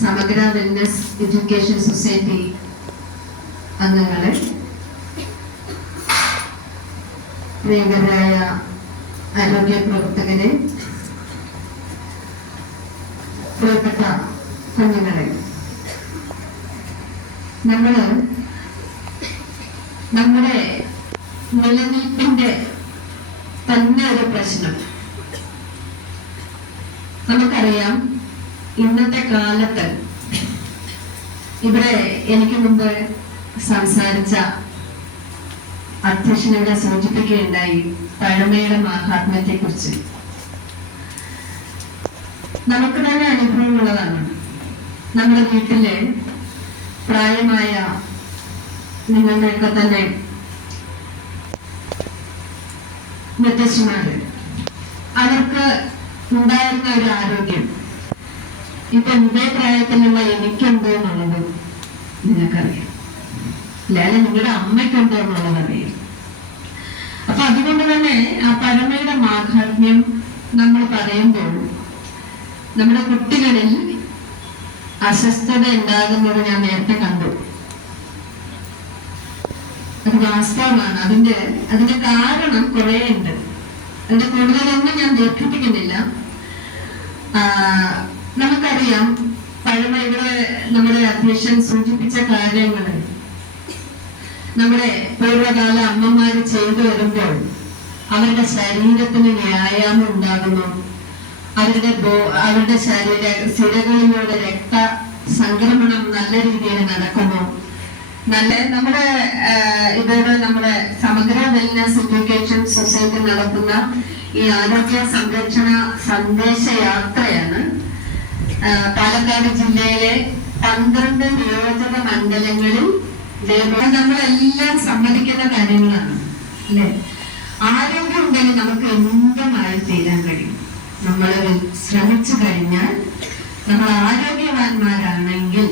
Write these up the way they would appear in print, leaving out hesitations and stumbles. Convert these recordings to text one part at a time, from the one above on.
സമഗ്ര wellness education society അംഗങ്ങളെ, പ്രിയങ്കരായ ആരോഗ്യ പ്രവർത്തകരെ, പ്രിയപ്പെട്ട കുഞ്ഞുങ്ങളെ, നമ്മുടെ നിലനിൽപ്പിന്റെ തന്നെ ഒരു പ്രശ്നം നമുക്കറിയാം. ഇന്നത്തെ കാലത്ത് ഇവിടെ എനിക്ക് മുമ്പ് സംസാരിച്ച അധ്യക്ഷൻ ഇവിടെ സൂചിപ്പിക്കുകയുണ്ടായി പഴമയുടെ മാഹാത്മ്യത്തെ കുറിച്ച്. നമുക്ക് തന്നെ അനുഭവമുള്ളതാണ്. നമ്മുടെ വീട്ടിലെ പ്രായമായ നിങ്ങളുടെയൊക്കെ തന്നെ മുത്തശ്ശിമാര്, അവർക്ക് ഉണ്ടായിരുന്ന ഒരു ആരോഗ്യം ഇപ്പൊ ഇതേ പ്രായത്തിലുള്ള എനിക്കുണ്ടോ എന്നുള്ളത് നിങ്ങൾക്കറിയാം, അല്ലാതെ നിങ്ങളുടെ അമ്മയ്ക്കുണ്ടോ എന്നുള്ളത് അറിയാം. അപ്പൊ അതുകൊണ്ട് തന്നെ ആ പഴമയുടെ മാഹാത്മ്യം നമ്മൾ പറയുമ്പോൾ നമ്മുടെ കുട്ടികളിൽ അസ്വസ്ഥത ഉണ്ടാകുന്നത് ഞാൻ നേരത്തെ കണ്ടു. അത് വാസ്തവമാണ്. അതിന്റെ കാരണം കുറെ ഉണ്ട്. അതിന്റെ കൂടുതലൊന്നും ഞാൻ ദീർഘിപ്പിക്കുന്നില്ല. നമുക്കറിയാം, പഴമ ഇവിടെ നമ്മുടെ അധ്യക്ഷൻ സൂചിപ്പിച്ച കാര്യങ്ങൾ നമ്മുടെ പൂർവ്വകാല അമ്മമാര് ചെയ്തു വരുമ്പോൾ അവരുടെ ശരീരത്തിന് വ്യായാമം ഉണ്ടാകുന്നു, അവരുടെ സിരകളിലൂടെ രക്ത സംക്രമണം നല്ല രീതിയിൽ നടക്കുന്നു. നമ്മുടെ സമഗ്ര വെൽനസ് എഡ്യൂക്കേഷൻ സൊസൈറ്റി നടത്തുന്ന ഈ ആരോഗ്യ സംരക്ഷണ സന്ദേശയാത്രയാണ് പാലക്കാട് ജില്ലയിലെ 12 നിയോജക മണ്ഡലങ്ങളിൽ നമ്മളെല്ലാം സമ്മതിക്കുന്ന കാര്യങ്ങളാണ്, അല്ലെ? ആരോഗ്യം ഉണ്ടെങ്കിൽ നമുക്ക് എന്തുമായി തീരാൻ കഴിയും. നമ്മൾ ശ്രമിച്ചു കഴിഞ്ഞാൽ, നമ്മൾ ആരോഗ്യവാന്മാരാണെങ്കിൽ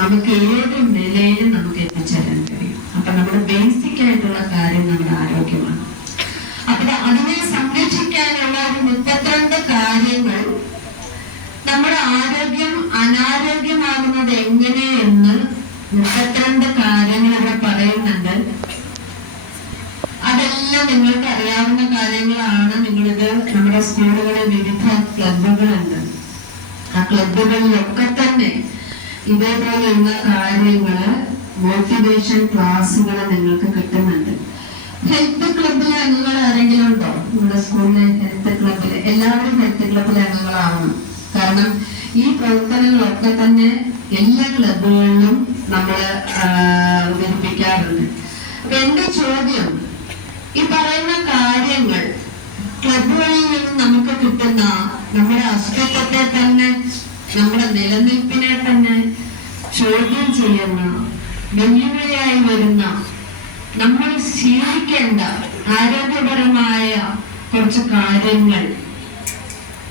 നമുക്ക് ഏത് നിലയിലും നമുക്ക് എത്തിച്ചേരാൻ കഴിയും. അപ്പൊ നമ്മുടെ ബേസിക് ആയിട്ടുള്ള കാര്യം നമ്മുടെ ആരോഗ്യമാണ്. അപ്പൊ അതിനെ സംരക്ഷിക്കാനുള്ള ഒരു 32 കാര്യങ്ങൾ, നമ്മുടെ ആരോഗ്യം അനാരോഗ്യമാകുന്നത് എങ്ങനെയെന്ന് 32 കാര്യങ്ങൾ ഇവിടെ പറയുന്നുണ്ട്. അതെല്ലാം നിങ്ങൾക്ക് അറിയാവുന്ന കാര്യങ്ങളാണ്. നിങ്ങളിത് നമ്മുടെ സ്കൂളുകളിൽ വിവിധ ക്ലബുകളുണ്ട്. ആ ക്ലബുകളിലൊക്കെ തന്നെ ഇതേപോലെയുള്ള കാര്യങ്ങള്, മോട്ടിവേഷൻ ക്ലാസ്സുകൾ നിങ്ങൾക്ക് കിട്ടുന്നുണ്ട്. ഹെൽത്ത് ക്ലബിലെ അംഗങ്ങൾ ആരെങ്കിലും ഉണ്ടോ? നമ്മുടെ സ്കൂളിലെ ഹെൽത്ത് ക്ലബില് എല്ലാവരും ഹെൽത്ത് ക്ലബിലെ അംഗങ്ങളാവണം. കാരണം ഈ പ്രവർത്തനങ്ങളൊക്കെ തന്നെ എല്ലാ ക്ലബുകളിലും നമ്മൾ അവതരിപ്പിക്കാറുണ്ട്. അപ്പൊ എന്റെ ചോദ്യം, ഈ പറയുന്ന കാര്യങ്ങൾ ക്ലബുകളിൽ നിന്ന് നമുക്ക് കിട്ടുന്ന നമ്മുടെ അസ്തിത്വത്തെ തന്നെ, നമ്മുടെ നിലനിൽപ്പിനെ തന്നെ ചോദ്യം ചെയ്യുന്ന, വെല്ലുവിളിയായി വരുന്ന, നമ്മൾ ശീലിക്കേണ്ട ആരോഗ്യപരമായ കുറച്ച് കാര്യങ്ങൾ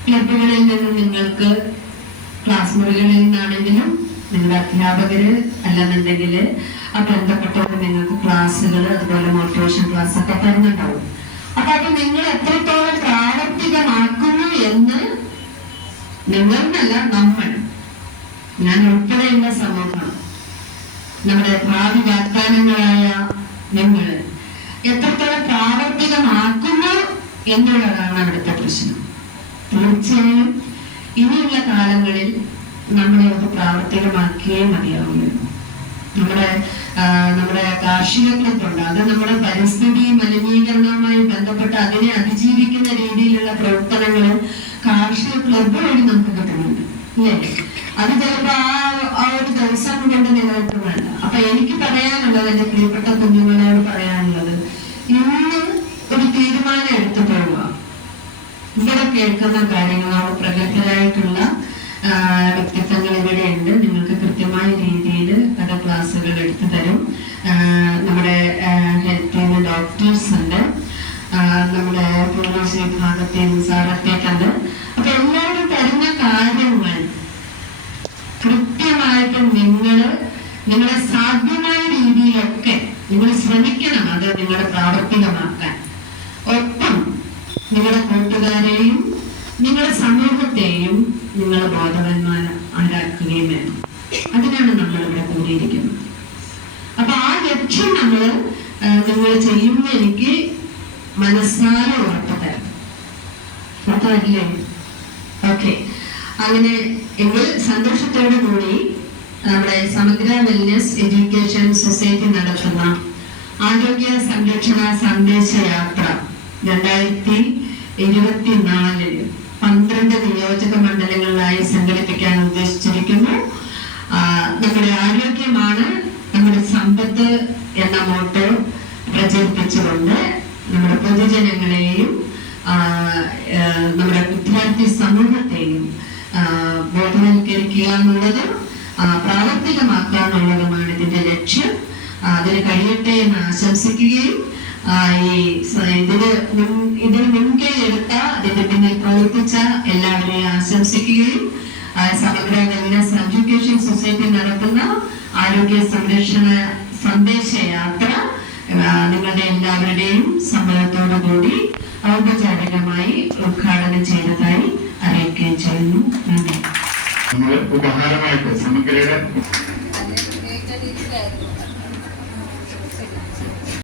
ക്ലബുകളിൽ നിന്ന് നിങ്ങൾക്ക് ക്ലാസ് മുറികളിൽ നിന്നാണെങ്കിലും നിങ്ങളുടെ അധ്യാപകര് അല്ലെന്നുണ്ടെങ്കിൽ ആ ബന്ധപ്പെട്ടവർ നിങ്ങൾക്ക് ക്ലാസ്സുകൾ, അതുപോലെ മോട്ടിവേഷൻ ക്ലാസ് ഒക്കെ തരുന്നുണ്ടാവും. അപ്പൊ അത് നിങ്ങൾ എത്രത്തോളം പ്രാവർത്തികമാക്കുന്നു എന്ന് നിങ്ങളല്ല, ഞാൻ ഉൾപ്പെടെയുള്ള സമൂഹം, നമ്മുടെ ഭാവി വാഗ്ദാനങ്ങളായ നിങ്ങൾ എത്രത്തോളം പ്രാവർത്തികമാക്കുന്നു എന്നുള്ളതാണ് അവിടുത്തെ പ്രശ്നം. തീർച്ചയായും ഇനിയുള്ള കാലങ്ങളിൽ നമ്മളെ അത് പ്രാവർത്തികമാക്കിയേ മതിയാവുള്ളൂ. നമ്മുടെ കാർഷിക ക്ലബുണ്ട്. അത് നമ്മുടെ പരിസ്ഥിതി മലിനീകരണവുമായി ബന്ധപ്പെട്ട് അതിനെ അതിജീവിക്കുന്ന രീതിയിലുള്ള പ്രവർത്തനങ്ങൾ കാർഷിക ക്ലബ് വഴി നമുക്ക് കിട്ടുന്നുണ്ട്, അല്ലേ? അത് ചിലപ്പോ ആ ഒരു ദിവസം കൊണ്ട് നിലനിൽക്കുന്നതല്ല. അപ്പൊ എനിക്ക് പറയാനുള്ളത്, എന്റെ പ്രിയപ്പെട്ട കുഞ്ഞുങ്ങളോട് പറയാനുള്ളത്, ഇന്ന് ഒരു തീരുമാനം എടുത്തു പോവുക. ഇവിടെ കേൾക്കുന്ന കാര്യങ്ങളോട് പ്രഗത്ഭരായിട്ടുള്ള വ്യക്തിത്വങ്ങൾ ഇവിടെയുണ്ട്. നിങ്ങൾക്ക് കൃത്യമായ രീതിയിൽ പല ക്ലാസ്സുകൾ എടുത്തു തരും. നമ്മുടെ ഹെൽത്തിൽ ഡോക്ടേഴ്സ് ഉണ്ട്, നമ്മുടെ പോലീസ് വിഭാഗത്തിൽ സാറത്തേക്കുണ്ട്. അപ്പൊ എല്ലാവരും തരുന്ന കാര്യങ്ങൾ കൃത്യമായിട്ട് നിങ്ങളെ സാധ്യമായ രീതിയിലൊക്കെ നിങ്ങൾ ശ്രമിക്കണം അത് നിങ്ങളുടെ പ്രാവർത്തികമാക്കാൻ. ഒപ്പം നിങ്ങളുടെ കൂട്ടുകാരെയും നിങ്ങളുടെ സമൂഹത്തെയും നിങ്ങൾ ബോധവാന്മാരാക്കണം. ജപമാല ആരാക്കുകയും വേണം. അതിനാണ് നമ്മൾ ഇവിടെ കൂടിയിരിക്കുന്നത്. അപ്പൊ ആ ലക്ഷ്യം നിങ്ങൾ ചെയ്യുമ്പോൾ എനിക്ക് മനസ്സാല ഉറപ്പ് തരാം. അല്ലേ? ഓക്കെ. അങ്ങനെ എങ്കിൽ സന്തോഷത്തോടു കൂടി നമ്മുടെ സമഗ്ര വെൽനസ് എഡ്യൂക്കേഷൻ സൊസൈറ്റി നടത്തുന്ന ആരോഗ്യ സംരക്ഷണ സന്ദേശ യാത്ര 2024 12 നിയോജക മണ്ഡലങ്ങളിലായി സംഘടിപ്പിക്കാൻ ഉദ്ദേശിച്ചിരിക്കുന്നു. നമ്മുടെ ആരോഗ്യമാണ് നമ്മുടെ സമ്പത്ത് എന്ന മോട്ടോ പ്രചരിപ്പിച്ചുകൊണ്ട് നമ്മുടെ പൊതുജനങ്ങളെയും നമ്മുടെ വിദ്യാർത്ഥി സമൂഹത്തെയും ബോധവൽക്കരിക്കുക എന്നുള്ളതും പ്രാവർത്തികമാക്കുക എന്നുള്ളതുമാണ് ഇതിന്റെ ലക്ഷ്യം. അതിന് കഴിയട്ടെ എന്ന് ആശംസിക്കുകയും ഇതിന് മുൻകൈ എടുത്ത അതിന്റെ പിന്നിൽ പ്രവർത്തിച്ച എല്ലാവരെയും ആശംസിക്കുകയും സമഗ്ര വെൽനസ് എഡ്യൂക്കേഷൻ സൊസൈറ്റി നടത്തുന്ന ആരോഗ്യ സംരക്ഷണ സന്ദേശ യാത്ര നിങ്ങളുടെ എല്ലാവരുടെയും സമ്മതത്തോടു കൂടി ഔപചാരികമായി ഉദ്ഘാടനം ചെയ്തതായി അറിയിക്കുകയും ചെയ്യുന്നു. നന്ദി. ഉപഹാരമായിട്ട് സമഗ്രയുടെ